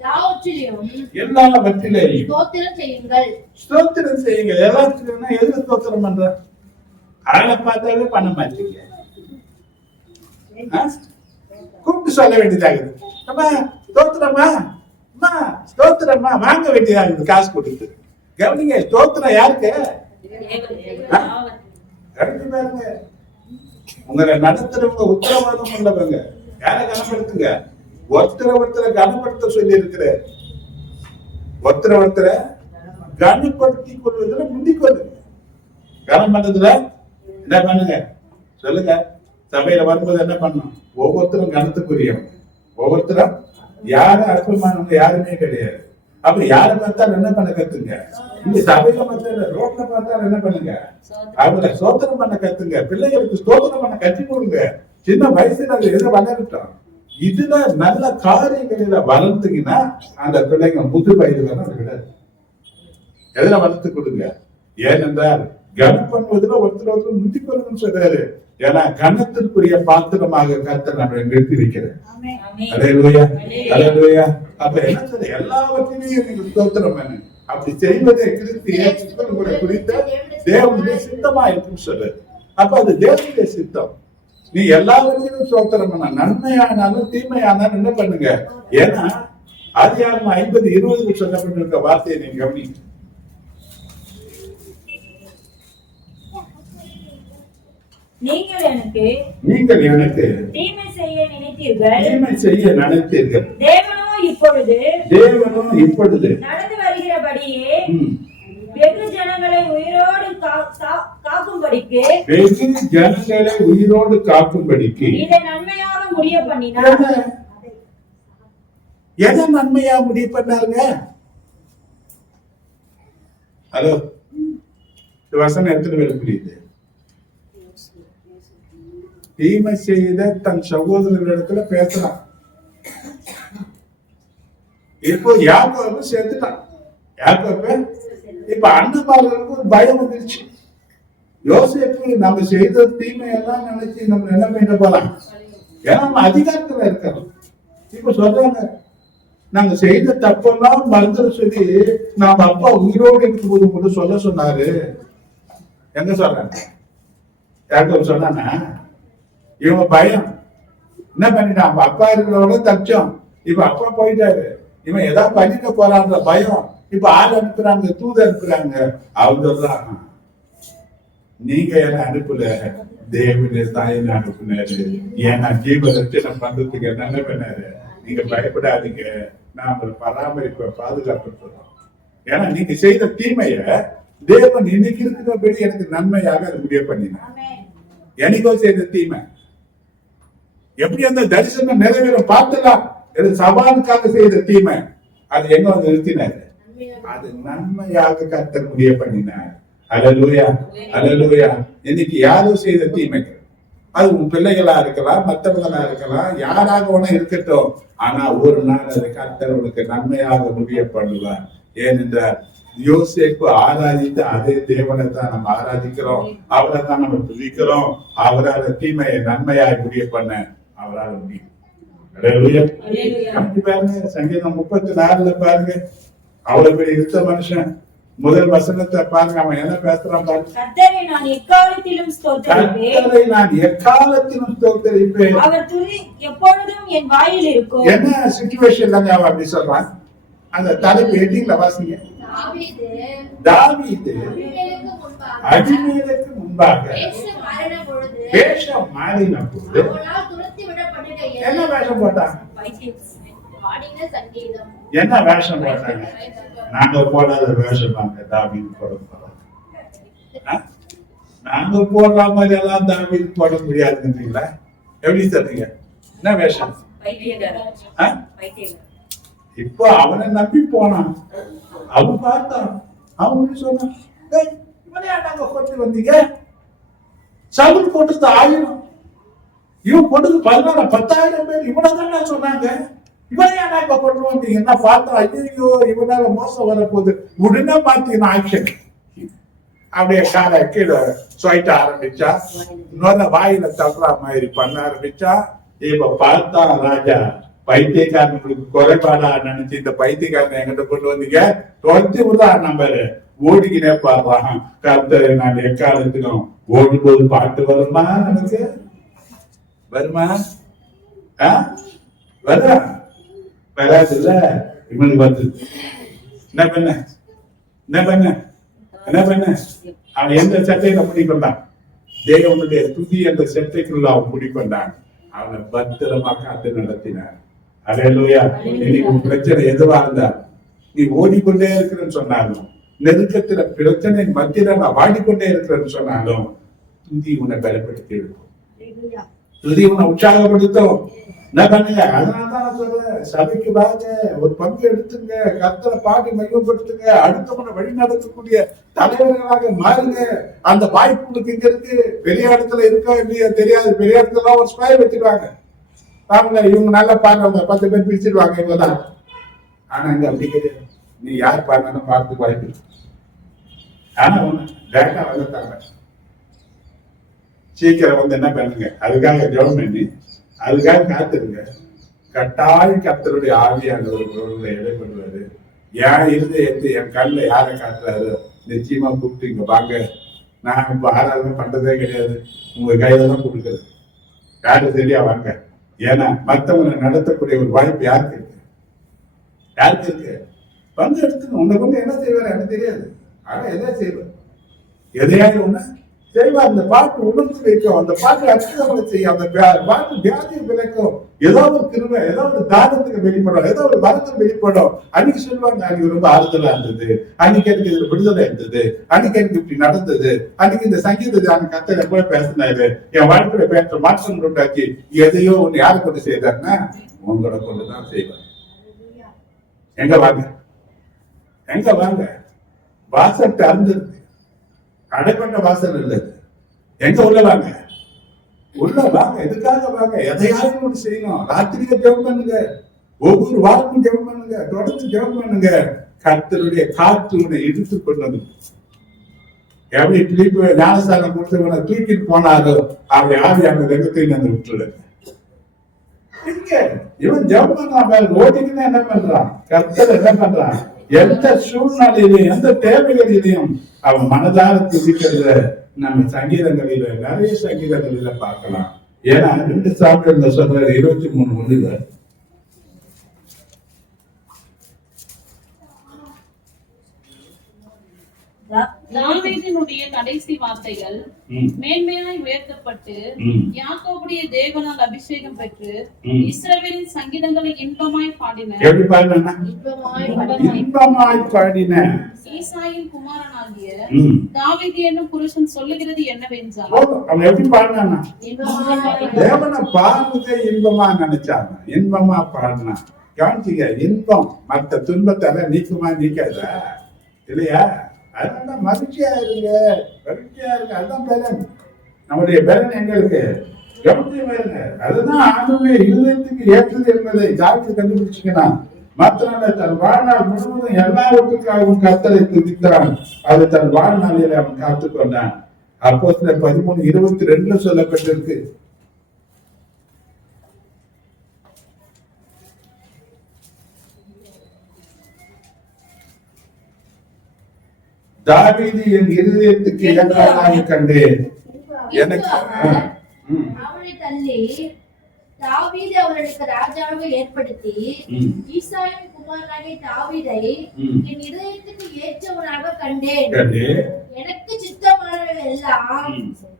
எல்லாவற்றிலேயும் ஸ்தோத்திரம் செய்யுங்க. எல்லாவற்றிலும் எதுல ஸ்தோத்திரம் பண்ற? ஆளை பார்த்தாவே பண்ண மாட்டீங்க. கூப்பிட்டு சொல்ல வேண்டியதாகுது. அம்மா ஸ்தோத்திரமா, அம்மா ஸ்தோத்திரமா வாங்க வேண்டியதாகுது காசு கொடுத்து. கவனிங்க, ஸ்தோத்திரம் யாருக்கு? பாருங்க, உங்களை நடத்துறவங்க உத்தரவாதம் உள்ளவங்க. யாரை கனப்படுத்துங்க? ஒருத்தரை கனப்படுத்த சொல்லி இருக்கிற. ஒருத்தரை கனப்படுத்திக் கொள்வதில் முந்திக் கொள்ளுங்க. கனம் பண்ணதுல என்ன பண்ணுங்க? சொல்லுங்க. சபையில வரும்போது என்ன பண்ணணும்? ஒவ்வொருத்தரும் கனத்துக்குரியவங்க. ஒவ்வொருத்தரும் யாரும் அற்புதமானவங்க யாருமே கிடையாது. அப்ப யாரை பார்த்தாலும் என்ன பண்ண கத்துங்க? இந்த சபையில பார்த்தாலும் ரோட்ல பார்த்தாலும் என்ன பண்ணுங்க? அவங்களை ஸ்தோத்திரம் பண்ண கத்துங்க. பிள்ளைகளுக்கு ஸ்தோத்திரம் பண்ண கட்டி கொடுங்க. சின்ன வயசுல அது எதை வளரட்டும். இதுல நல்ல காரியங்களில வளர்த்துக்கினா அந்த பிள்ளைங்க முது வயது வர விடாது. எதுல வளர்த்து கொடுங்க. ஏனென்றால் கனம் பண்ணுவதுல ஒருத்தர் முத்தி கொள்ளுன்னு சொல்றாரு. ஏன்னா கனத்திற்குரிய பாத்திரமாக கர்த்தர் நம்மளை நிறுத்தி வைக்கிறேன். அப்ப என்ன சொல்ற? எல்லாவற்றையும் நீங்க ஸ்தோத்திரம் பண்ணு. அப்படி செய்வதை கிறிஸ்து உங்களை குறித்த தேவனுடைய சித்தமா இருக்குன்னு சொல்றாரு. அப்ப அது தேவனுடைய சித்தம். நீ எல்லாவற்றையும் ஸ்தோத்திரம் பண்ண. நன்மையானாலும் தீமையானாலும் என்ன பண்ணுங்க? ஏன்னா ஆதியாகமம் 50:20 சொல்லப்பட்டிருக்க வார்த்தையை நீங்க கவனிங்க. நீங்கள் எனக்கு தீமை செய்ய நினைத்தீர்கள். தேவனும் இப்பொழுது நடந்து வருகிறபடியே வெகு ஜனங்களை உயிரோடு காக்கும்படிக்கு வெகு ஜனங்களை உயிரோடு காக்கும்படிக்கு இதை நன்மையாக முடிய பண்ணினார். எதை நன்மையா முடிவு பண்ணாருங்க? ஹலோ, இந்த வசனம் எத்தனை பேர் புரியுது? தீமை செய்த தன் சகோதரர்களிடத்துல பேசலாம். இப்போ யாக்கோபு சேர்த்துட்டான். யாக்கோபு இப்ப அண்ணன்மார்களுக்கு ஒரு பயம் வந்துருச்சு. யோசேப்பு நம்ம செய்த தீமை எல்லாம் நினைச்சு நம்ம என்ன பண்ண போலாம்? ஏன்னா நம்ம அதிகாரத்துல இருக்கிறோம். இப்ப சொல்றாங்க, நாங்க செய்த தப்பெல்லாம் மறந்துட சொல்லி நம்ம அப்பா உயிரோடு இருக்கும்போது கூட சொல்ல சொன்னாரு. எங்க சொல்றாங்க? யாக்கோபு சொன்னானா? இவங்க பயம் என்ன பண்ணிட்டான்? அப்பா இருக்கிறவங்க தச்சம். இப்ப அப்பா போயிட்டாரு, இவன் ஏதாவது பண்ணிட்டு போறான்ற பயம். இப்ப ஆள் அனுப்புறாங்க, தூது அனுப்புறாங்க. அவங்க சொல்றாங்க, நீங்க என்ன அனுப்பல, தேவனே தான் என்ன அனுப்புனாரு. ஏன்னா ஜீவ ரட்சணம் பண்றதுக்கு என்ன பண்ணாரு? நீங்க பயப்படாதீங்க, நான் உங்களை பராமரிப்ப பாதுகாப்பு சொல்றோம். ஏன்னா நீங்க செய்த தீமைய தேவன் இன்னைக்கு இருக்கிறபடி எனக்கு நன்மையாக அது முடிவு பண்ணினார். எனக்கோ செய்த தீமை எப்படி அந்த தரிசனம் நிறைவேற பார்த்தலாம். சவாலுக்காக செய்த தீமை அது எங்க வந்து நிறுத்தினாரு? அது நன்மையாக கர்த்தர் முடிவு பண்ணினார். அல்லேலூயா, அல்லேலூயா. இன்னைக்கு யாரோ செய்த தீமைகள், அது உன் பிள்ளைகளா இருக்கலாம், மற்றவங்களா இருக்கலாம், யாராக வேணா இருக்கட்டும். ஆனா ஒரு நாள் அது கர்த்தர் உனக்கு நன்மையாக முடிவு பண்ணுவார். ஏனென்றால் யோசேப்பு ஆராதித்த அதே தேவனை தான் நம்ம ஆராதிக்கிறோம், அவரை தான் நம்ம துதிக்கிறோம். அவரால் தீமையை நன்மையாக முடிவு பண்ண அவரால் முடியும். பாருங்க, சங்கீதம் 34 பாருங்க, அவ்வளவு பெரிய இருந்த மனுஷன் முதல் வசனத்தை பாருங்க, அவன் என்ன பேசுறான் பாருங்க. கர்த்தரை நான் எக்காலத்திலும் ஸ்தோத்திரிப்பேன். கர்த்தரை நான் எக்காலத்திலும் ஸ்தோத்திரிப்பேன். அவர் துதி எப்பொழுதும் என் வாயில் இருக்கும். என்ன சிச்சுவேஷன்ல அவன் அப்படி சொல்றான்? அந்த தலைப்பு ஹெட்டிங்ல வாசிங்க. தாவீது அபிமெலேக்கு முன்பாக வேஷம் மாறின பொழுது என்ன வேஷம் போட்டாங்க? என்ன வேஷம் போட்டாங்க? நாங்க போடாத வேஷம் வாங்க தாவீது போட போறோம். நாங்க போடுற மாதிரி எல்லாம் தாவீது போட முடியாதுன்றீங்களா? எப்படி சொல்றீங்க? என்ன வேஷம்? இப்போ அவனை நம்பி போனான். அவன் பார்த்தான், அவன் சொன்னான், இவனையா நாங்க கொண்டு வந்தீங்க? சவுல் போட்டது 1000, இவன் போட்டது 10,000 பேர். இவனை தான் சொன்னாங்க, இவனையா நாங்க கொண்டு வந்தீங்க? என்ன பார்த்தா, ஐயோ இவனால மோசம் வரப்போகுது. உடனே பார்த்தீங்கன்னா ஆக்ஷன், அப்படியே காலை கீழே சொயிட்ட ஆரம்பிச்சா, இன்னொரு வாயில தப்புற மாதிரி பண்ண ஆரம்பிச்சா. இப்ப பார்த்தா ராஜா, பைத்தியக்காரனுக்கு குறைபாடா நினைச்சு இந்த பைத்தியக்காரனை எங்கிட்ட கொண்டு வந்தீங்க, தொலைச்சு விடா நம்பரு. ஓடிக்கினே பாடுறான், கர்த்தரை நான் எக்காலத்துக்கும். ஓடும்போது பாட்டு வருமா? நமக்கு வருமா? வரா? வராது இல்ல. இவனுக்கு வந்து என்ன பண்ண என்ன பண்ண என்ன பண்ண அவன் எந்த சட்டையில முடிக்கொண்டான்? தேவனுடைய துதி என்ற சட்டைக்குள்ள அவன் முடிக்கொண்டான். அவனை பத்திரமா காத்து நடத்தினார். அல்லேலூயா. இன்னைக்கு உன் பிரச்சனை எதுவா இருந்தா, நீ ஓடிக்கொண்டே இருக்கிறன்னு சொன்னாலும், நெருக்கத்துல பிரச்சனை மத்தியில நான் வாடிக்கொண்டே இருக்கிறேன்னு சொன்னாலும், துதி உன்னை பலப்படுத்தி எடுக்கும், துதி உன்னை உற்சாகப்படுத்தும். என்ன பண்ணுங்க? அதனாலதான் நான் சொல்றேன், சபைக்கு வாங்க, ஒரு பங்கு எடுத்துங்க, கர்த்தரை பாடி மையப்படுத்துங்க, அடுத்தவனை வழி நடத்தக்கூடிய தலைவர்களாக மாறுங்க. அந்த வாய்ப்பு உங்களுக்கு இங்க இருக்கு. பெரிய இடத்துல இருக்கா இல்லையா தெரியாது, பெரிய இடத்துல ஒரு ஸ்பை வச்சிருவாங்க. பாருங்க, இவங்க நல்லா பாடுறவங்க 10 பேர் பிரிச்சிருவாங்க, இவங்கதான். ஆனா இங்க அப்படி கிடையாது. நீ யார் பாடினாலும் பார்த்து வாய்ப்பு இருக்கு. ஆனா ஒண்ணு டேட்டா வந்துட்டாங்க, சீக்கிரம் வந்து என்ன பண்ணுங்க, அதுக்காக ஜெபம் பண்ணி அதுக்காக காத்துருங்க. கட்டாயம் கர்த்தருடைய ஆவியானவர் இடைப்படுவாரு. என் இருதயத்தை என் கண்ணுல யாரை காட்டுறாரு நிச்சயமா கூப்பிட்டு இங்க வாங்க. நான் இப்ப ஆராதனை பண்றதே கிடையாது, உங்க கையில தான் கொடுக்குறது. யாரு சரியா வாங்க. ஏன்னா மற்றவங்களை நடத்தக்கூடிய ஒரு வாய்ப்பு யாருக்கு இருக்கு? யாருக்கு இருக்கு? பங்கு எடுத்துக்கணும். உன்னை கொண்டு என்ன செய்வார் எனக்கு தெரியாது. ஆனா எதை செய்வார்? எதையாவது ஒண்ணு செய்வார். அந்த பாட்டு உணர்த்து வைக்கும், அந்த பாட்டு அற்புதங்களை செய்யும், அந்த பாட்டு வியாதியை விளக்கும். ஏதோ ஒரு கிருபை, ஏதோ ஒரு தானத்துக்கு வெளிப்படும், ஏதோ ஒரு வரத்துக்கு வெளிப்படும். அன்னைக்கு சொல்லுவாங்க, அன்னைக்கு ரொம்ப ஆறுதலா இருந்தது, அன்னைக்கு எனக்கு இதுல விடுதலை இருந்தது, அன்னைக்கு எனக்கு இப்படி நடந்தது, அன்னைக்கு இந்த சங்கீதத்தை அந்த கத்தை கூட பேசினாரு, என் வாழ்க்கையில பேச மாற்றம் உண்டாக்கி எதையோ ஒண்ணு யாரை கொண்டு செய்தாருன்னா உங்களை கொண்டுதான் செய்வார். எங்க வாங்க, எங்க வாங்க, வாசல் திறந்திருக்கு, அடைப்பட்ட வாசல் இல்லது. எங்க உள்ள வாங்க, உள்ள வாங்க. எதுக்காக வாங்க? எதையாவது ஒன்று செய்யணும். ராத்திரியில ஜெபம் பண்ணுங்க, ஒவ்வொரு வாரமும் ஜெபம் பண்ணுங்க, தொடர்ந்து ஜெபம் பண்ணுங்க. கர்த்தருடைய காற்று உன்னை இழுத்து கொண்டது. எப்படி திருப்பி ஞானஸ்தானம் கொடுத்தவனை தூக்கிட்டு போனாரோ அவரை ஆவி அந்த ரகத்தை வந்து விட்டுள்ளது. இவன் ஜெபம் பண்றான், ஓடிக்கிட்டு என்ன பண்றான்? கர்த்தர் என்ன பண்றான்? எந்த சூழ்நிலையிலையும் எந்த தேவைகளிலையும் அவன் மனதார துதிக்கிறத நம்ம சங்கீதங்களில நிறைய சங்கீதங்களில பார்க்கலாம். ஏன்னா 2 சாமுவேல்ல சொல்றாரு 23:1 தாவீதினுடைய கடைசி வார்த்தைகள் மேன்மையாய் உயர்த்தப்பட்டு யாக்கோபுடைய தேவனால் அபிஷேகம் பெற்று இஸ்ரவேலின் சங்கீதங்களை இன்பமாய் பாடின. எப்படி பாடின? இன்பமாய் பாடின. ஈசாயின் குமாரனாகிய தாவீது என்னும் புருஷன் சொல்லுகிறது என்னவென்றால், அவன் எப்படி பாடினா? தேவனை பாடுறதே இன்பமா நினைச்சாங்க, இன்பமா பாடினா. கவனிச்சிங்க, இன்பம் மற்ற துன்பத்தை நீக்குமா நீக்காதா? இல்லையா? அதனால மகிழ்ச்சியா இருங்க, மகிழ்ச்சியா இருங்க. அதுதான் பலன். நம்முடைய பலன் எங்க இருக்கு? கவனிச்சு பாருங்க. அதுதான் ஆண்டவருடைய இருதயத்துக்கு ஏற்றது என்பதை தாவீது கண்டுபிடிச்சுக்கணும். மாத்திரமல்ல, தன் வாழ்நாள் முழுவதும் எல்லாவற்றுக்காகவும் கர்த்தரை துதித்தான். அது தன் வாழ்நாளில் அவன் காத்துக்கொண்டான். அப்போஸ்தலர் 13:22 சொல்லப்பட்டிருக்கு. தாவீது என் இருதயத்துக்கு ஏற்றதாக கண்டேன். எனக்கு அவனை தள்ளி தாவீது அவர்களுக்கு ராஜாவை ஏற்படுத்தி ஈசாயின் குமாரனாகிய தாவீதை என் இருதயத்துக்கு ஏற்றவனாக கண்டேன். எனக்கு சித்தமானவர்கள் எல்லாம்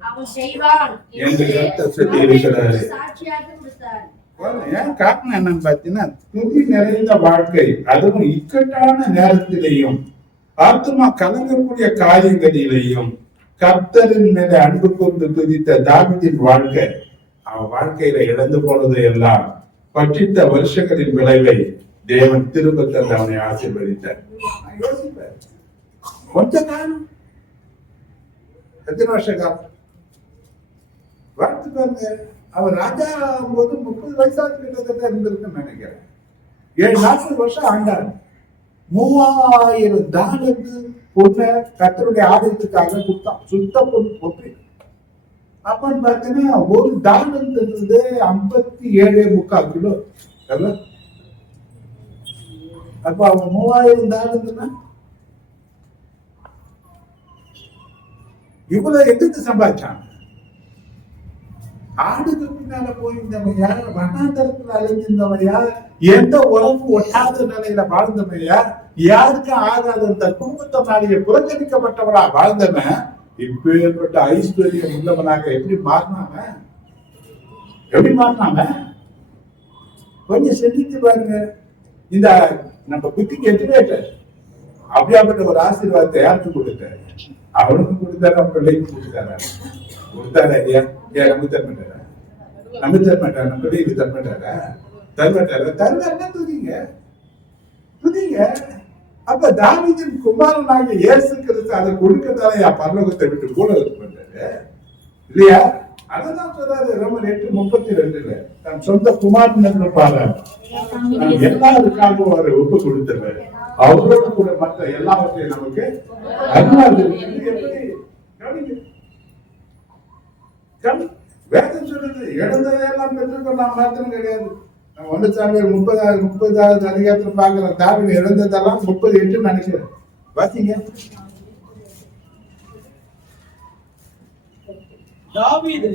அவன் செய்வான் என்று சாட்சியாக கொடுத்தார். ஏன் காரணம் என்னன்னு பாத்தீங்கன்னா, துதி நிறைந்த வாழ்க்கை, அதுவும் இக்கட்டான நேரத்திலேயும் ஆத்மா கலங்கக்கூடிய காரியங்களிலேயும் கர்த்தரின் மேல அன்பு கொண்டு துதித்த தாவீதின் வாழ்க்கை, அவன் வாழ்க்கையில இழந்து போனதை எல்லாம் பட்சித்த வருஷங்களின் விளைவை தேவன் திரும்ப தந்து அவனை ஆசீர்வதித்தார். கொஞ்ச காலம், எத்தனை வருஷ காலம் வாழ்த்து பாருங்க. அவர் ராஜா போது 30 வயசாக கிட்டத்தட்ட இருந்திருக்குன்னு நினைக்கிறேன். 7-40 வருஷம் ஆண்டார். 3000 தானத்து பொண்ணை கர்த்தருடைய ஆலயத்துக்காக கொடுத்தான். சுத்த பொண்ணு பொண்ணு. அப்பன்னு பாத்தீங்கன்னா ஒரு தானத்துன்றது 57.25 கிலோ. அப்ப அவன் 3000 தானத்துனா இவ்வளவு எதுக்கு சம்பாதிச்சான்? ஆடுக்கு பின்னால போயிருந்தவையா, வண்ணாந்தரத்துல அலைஞ்சிருந்தவையா, எந்த உறவு ஒட்டாத நிலையில வாழ்ந்தவையா, யாருக்கும் ஆகாத இந்த குடும்பத்தினாலேயே புறக்கணிக்கப்பட்டவனா வாழ்ந்தவன் இப்ப ஏற்பட்ட ஐஸ்வர்யம் உள்ளவனாக எப்படி மாறினாம? எப்படி மாறினாம? கொஞ்சம் சிந்தித்து பாருங்க. இந்த நம்ம புத்திக்கு எதிரேட்ட அப்படியாப்பட்ட ஒரு ஆசீர்வாதத்தை யாருக்கு கொடுத்தாரு? அவனுக்கு கொடுத்தாரு, அவன் பிள்ளைக்கு கொடுத்தாரு. கொடுத்தாரு ஐயா, ஏன் நமக்கு தரமாட்டாரா? நமக்கு தரமாட்டாரா? நம்ம பிள்ளைக்கு தரமாட்டாரா? தரமாட்டாரா? தருவாருன்னா துதிங்க, துதிங்க. அப்ப தாவீதின் குமாரனாக இயேசு கிறிஸ்து அதை கொடுக்கத்தால பரலோகத்தை விட்டு பூலோகத்துக்கு வந்தாரு இல்லையா? அதான் சொல்றாரு ரோமர் 8:32 தன் சொந்த குமாரன் பாரு எல்லாருக்காகவும் அவரை ஒப்பு கொடுத்தவர். அவரோடு கூட மற்ற எல்லாவற்றையும் நமக்கு வேதம் சொல்லுது. இழந்ததையெல்லாம் பெற்றுக்கொள்ளலாம் மாத்திரம் கிடையாது. 1 சாமுவேல் 30வது அதிகாரத்துல பாக்கலாம். தாவீது இழந்ததெல்லாம் 38 நினைக்கிறேன். வாசிங்க. தாவீது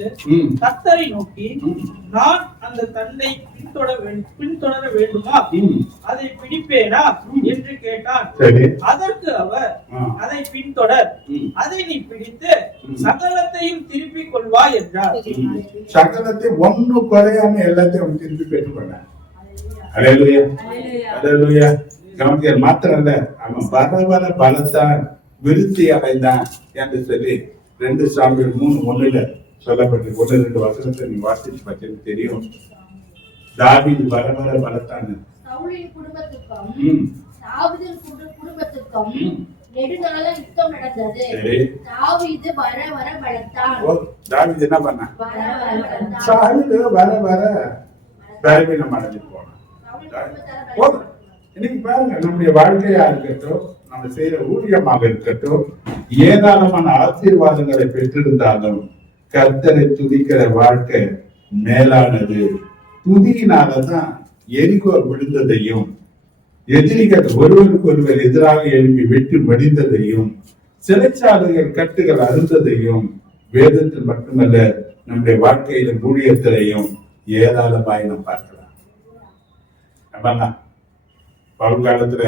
கர்த்தரை நோக்கி, நான் அந்த தண்டை பின்தொடர வேண்டுமா? அதை பிடிப்பேனா? என்று கேட்டான். சரி. அதற்கு அவர், அதை பின்தொடர், அதை நீ பிடித்து சகலத்தையும் திருப்பிக் கொள்வாய் என்றார். சகலத்தை ஒண்ணு குறையாம எல்லாத்தையும் அவன் திருப்பி பெற்றுக்கொண்டான். அல்லேலூயா, அல்லேலூயா. கவனிக்க மாத்திரம் இல்ல, அவன் வர வர பலத்தான் விருத்தி அடைந்தான் என்று சொல்லி 2 சாமுவேல் 3:1 சொல்லப்பட்டு 1-2 வசனத்தை நீ வாசிச்சு பார்த்தீங்க தெரியும். தாவீது வர வர பலத்தான். சவுலின் குடும்பத்துக்கும் தாவீதின் குடும்பத்துக்கும் நெடுநாள யுத்தம் நடந்தது. தாவீது வர வர பலத்தான். தாவீது என்ன பண்ணான்? வர வர பலத்தான். சாவுல வர வர பலவீனம் அடைஞ்சு போனான். இன்னைக்கு பாருங்க, நம்முடைய வாழ்க்கையா இருக்கட்டும், நம்ம செய்யற ஊழியமாக இருக்கட்டும், ஏராளமான ஆசீர்வாதங்களை பெற்றிருந்தாலும் கர்த்தரை துதிக்கிற வாழ்க்கை மேலானது. துதியினாலதான் எரிகோ விழுந்ததையும், எதிரிகள் ஒருவருக்கு ஒருவர் எதிராக எழுப்பி வெற்றி மடிந்ததையும், சிறைச்சாலைகள் கட்டுகள் அறுந்ததையும் வேதத்தில் மட்டுமல்ல நம்முடைய வாழ்க்கையில ஊழியத்திலையும் ஏராளமாய் நாம் பார்க்கலாம். பவுல் காலத்துல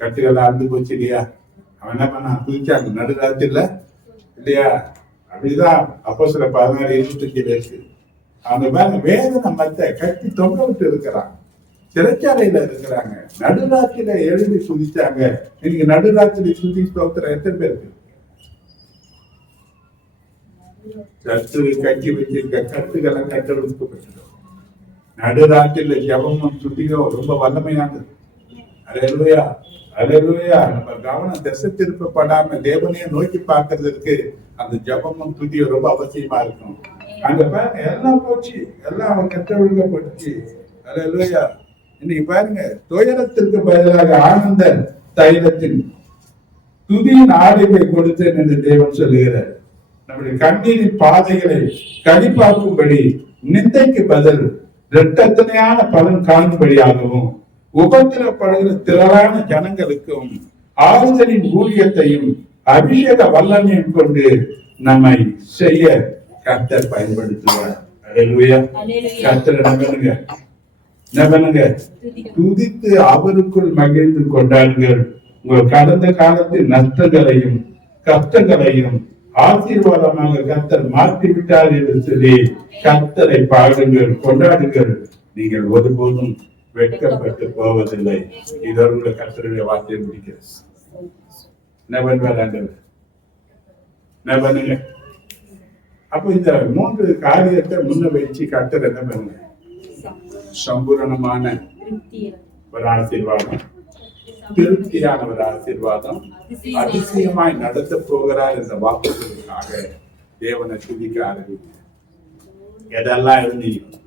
கட்டுகள் அறுந்து போச்சு இல்லையா? அவன் என்ன பண்ணான்? துதிச்சாங்க நடுராத்திரில இல்லையா? அப்படிதான் அப்போஸ்தலர் 16:25 இருக்கு. அந்த மாதிரி வேதனை மத்த கட்டி தொங்க விட்டு இருக்கிறான். சிறைச்சாலையில இருக்கிறாங்க. நடுராத்திரில எழுதி சுதிச்சாங்க. இன்னைக்கு நடுராத்திரி சுதி ஸ்தோத்திரம் எத்தனை பேருக்கு? கட்டி வச்சிருக்க கட்டுகளை கட்டெடுக்கப்பட்டது. நடுராத்திரில ஜபமும் சுத்தியும் ரொம்ப வல்லமையானது. அல்லேலூயா, அல்லேலூயா. நம்ம கவனம் திசை திருப்பப்படாம தேவனையே நோக்கி பார்க்கறதுக்கு அந்த ஜபமும் துதியும் ரொம்ப அவசியமா இருக்கும். அங்க பாருங்க, எல்லாம் போச்சு, எல்லாம் அவன் கட்ட ஒழுங்கப்பட்டுச்சு. அல்லேலூயா. இன்னைக்கு பாருங்க, துயரத்திற்கு பதிலாக ஆனந்த தைலத்தின் துதியின் ஆடையை கொடுத்தேன் என்று தேவன் சொல்லுகிறார். நம்முடைய கண்ணீரின் பாதைகளை கடிப்பாக்கும்படி நிந்தைக்கு பதில் இரட்டத்தனையான பலன் காணும்படியாகவும் உபத்திரப்படுகிற திரளான ஜனங்களுக்கும் ஆறுதலின் ஊழியத்தையும் அபிஷேக வல்லமையும் கொண்டு நம்மை செய்ய கர்த்தர் பயன்படுத்துவார். அல்லேலூயா. கர்த்தர் என்ன பண்ணுங்க? துதித்து அவருக்குள் மகிழ்ந்து கொண்டாடுங்கள். உங்கள் கடந்த காலத்தின் நஷ்டங்களையும் கஷ்டங்களையும் ஆசீர்வாதமாக கர்த்தர் மாற்றிவிட்டார் என்று சொல்லி கர்த்தரை பாடுங்கள், கொண்டாடுங்கள். நீங்கள் ஒருபோதும் வெட்கப்பட்டு போவதில்லை. இதோடு கர்த்தருடைய வார்த்தையை முடிக்கிறது. என்ன பண்ணுங்க? அப்ப இந்த 3 காரியத்தை முன்ன வச்சு கர்த்தர் என்ன பண்ணுங்க? சம்பூரணமான ஒரு ஆசீர்வாதம், திருப்தியான ஒரு ஆசீர்வாதம், அதிசயமாய் நடத்த போகிறார் என்ற வாக்குறுதிக்காக தேவனை துதிக்க ஆரம்பிங்க. எதெல்லாம் எழுந்தீங்களோ,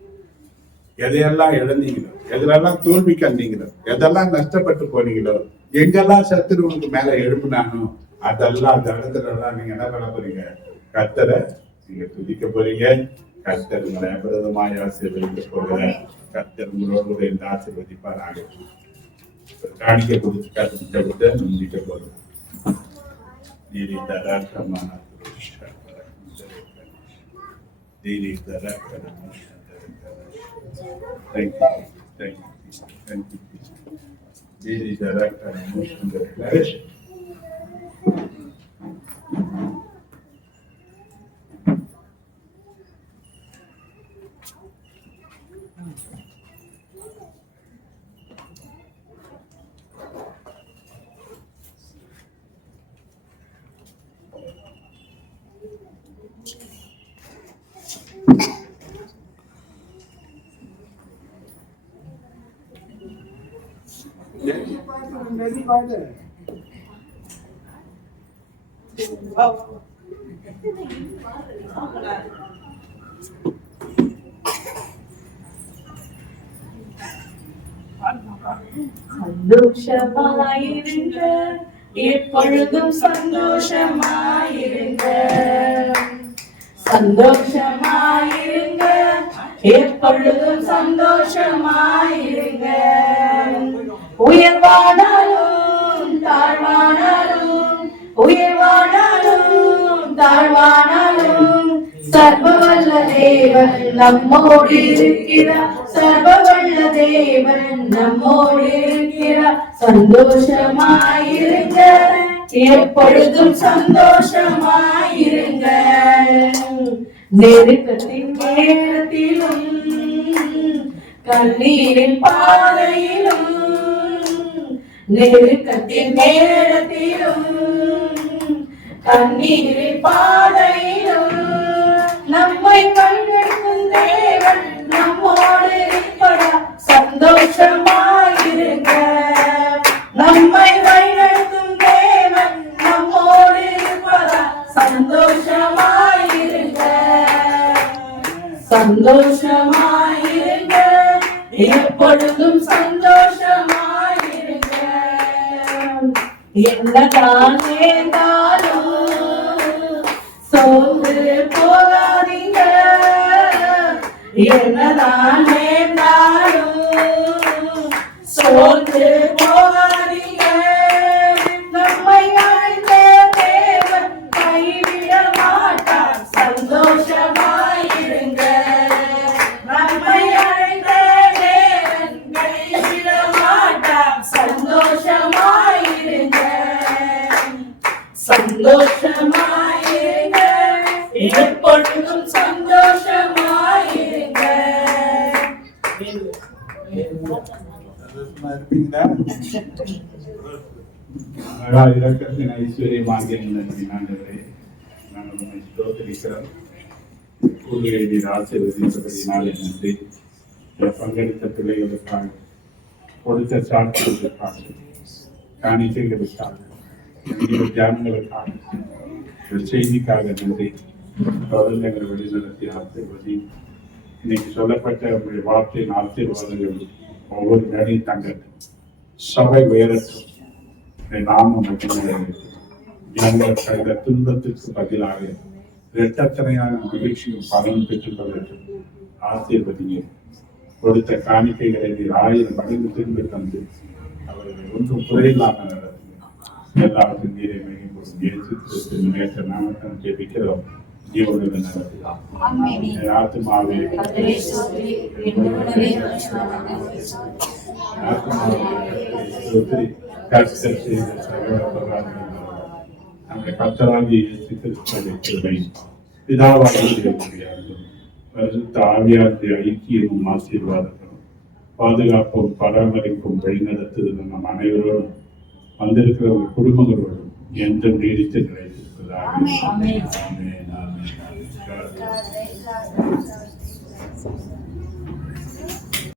எதையெல்லாம் இழந்தீங்களோ, எதெல்லாம் தோல்வி கண்டீங்களோ, எதெல்லாம் நஷ்டப்பட்டு போனீங்களோ, எங்கெல்லாம் சத்துருவனுக்கு மேல எழுப்புனானோ அதெல்லாம் அந்த இடத்துல நீங்க என்ன பண்ண போறீங்க? கர்த்தரை நீங்க துதிக்க போறீங்க. கர்த்தர் உங்களை அபரிதமாய் ஆசீர்வதிக்க போகிற கர்த்தர் உங்களோடு இந்த ஆசீர்வதிப்பார். காணிக்க கொடுத்து கருத்து நம்பிக்க போறோம். நீதி தர சமான நீதி தர Thank you. Thank you. Thank you. This is the right emotion that flesh. சந்தோஷமாயிருங்க, எப்பொழுதும் சந்தோஷமாயிருங்க. சந்தோஷமாயிருங்க, எப்பொழுதும் சந்தோஷமாயிருங்க. உயர்வானாலும் தாழ்வானாலும், உயர்வானாலும் தாழ்வானாலும், சர்வவல்ல தேவன் நம்மோடு இருக்கிறார். சர்வவல்ல தேவன் நம்மோடு இருக்கிறார். சந்தோஷமாயிருங்க, எப்பொழுதும் சந்தோஷமாயிருங்க. நெருக்கத்தின் நேரத்திலும் கண்ணீரின் பாதையிலும், நெருக்கத்தின் நேரத்திலும் கண்ணீரின் பாதையிலும் நம்மை வழிநடத்தும் தேவன் நம்மோடு இருப்பதால் சந்தோஷமாயிருங்க. நம்மை வழிநடத்தும் தேவன் நம்மோடு இருப்பதால் சந்தோஷமாயிருங்க. சந்தோஷமாயிருங்க, எப்பொழுதும் சந்தோஷமாயிருங்க. என்னதான் நேர்ந்தாலும் சோர்ந்து போகாதீங்க. என்னதான் நேர்ந்தாலும் சோர்ந்து போகாதீங்க. நம்மை அழைத்த தேவன் கைவிட மாட்டார். சந்தோஷமாயிருங்க. நம்மை அழைத்த தேவன் கைவிட மாட்டார். சந்தோஷமாயிருங்க. சந்தோஷமாயிருங்க, எப்பொழுதும் சந்தோஷமாயிருங்க. சந்தோஷமா இருப்பீங்களா? இரக்கத்தின் ஐஸ்வர்யமாகிய ஆண்டவரே, நாங்கள் உம்மை ஸ்தோத்திரிக்கிறோம். கூடுகையை நீர் ஆசீர்வதித்தபடியினாலே நன்றி. பங்கெடுத்த பிள்ளைகளுக்காக, கொடுத்த சாட்சிகளுக்காக, காணிக்கைகளுக்காக, தியானங்களுக்காக, செய்திக்காக நன்றி. தொடர்ந்து எங்களை வழிநடத்தி ஆசீர்வதி. இன்னைக்கு சொல்லப்பட்ட உங்களுடைய வார்த்தையின் ஆசீர்வாதங்கள் ஒவ்வொரு வேலையும் தங்கட்டும். சபை உயரட்டும். நாமும் ஜனங்கள் கருத துன்பத்திற்கு பதிலாக இரட்டத்தனையான மகிழ்ச்சியும் பலன் பெற்றுக் கொள்ளட்டும். ஆசீர்வதிங்க. கொடுத்த காணிக்கைகளை நீர் 1000 மடங்கு திரும்ப தந்து அவர்களை ஒன்றும் குறையில்லாமல் நடத்துங்க. எல்லாருக்கும் நீரை மையப்படும் இயேசு கிறிஸ்துவின் மேற்ற நாமத்தில் ஜெபிக்கிறோம். ஜீவனுடன் நடத்துகிறோம். ஆத்துமாவே கர்த்தர் செய்த சகல உபகாரங்களும் நம்முடைய கர்த்தராகிய இயேசு கிறிஸ்துவின் கிருபை, பிதாவாகிய தேவனுடைய அன்பும் பரிசுத்த ஆவியாருடைய ஐக்கியமும் ஆசீர்வாதங்களும் பாதுகாப்பும் பராமரிப்பும் வழிநடத்துதலும் நம் அனைவரோடும் வந்திருக்கிற ஒரு குடும்பங்களோடும் என்றும் நீடித்து கிடைத்திருக்கிறார்கள்.